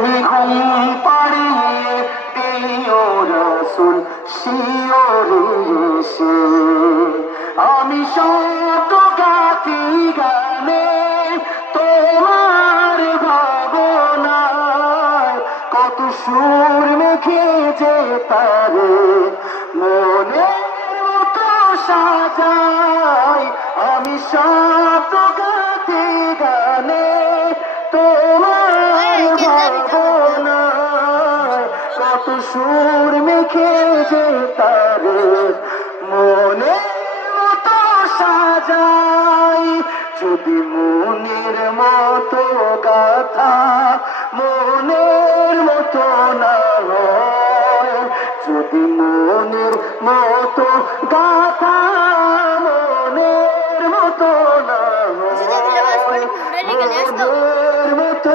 তুমি ঘুম পাড়িয়ে দিও রাসূল শিওরে এসে। আমি শত গাতি গানে তোমার ভাবনায়, কত সুর মেখে যে পারে মনের মতো সাজাই। আমি শত গাতি গানে তোমার ভাবনায়, কত সুর মেখে যে তারে মনের মতো সাজাই। যদি মনের মতো গাথা মনের মতো না হয়, যদি মনের মতো গাথা মনের মতো না হয়, মনের মতো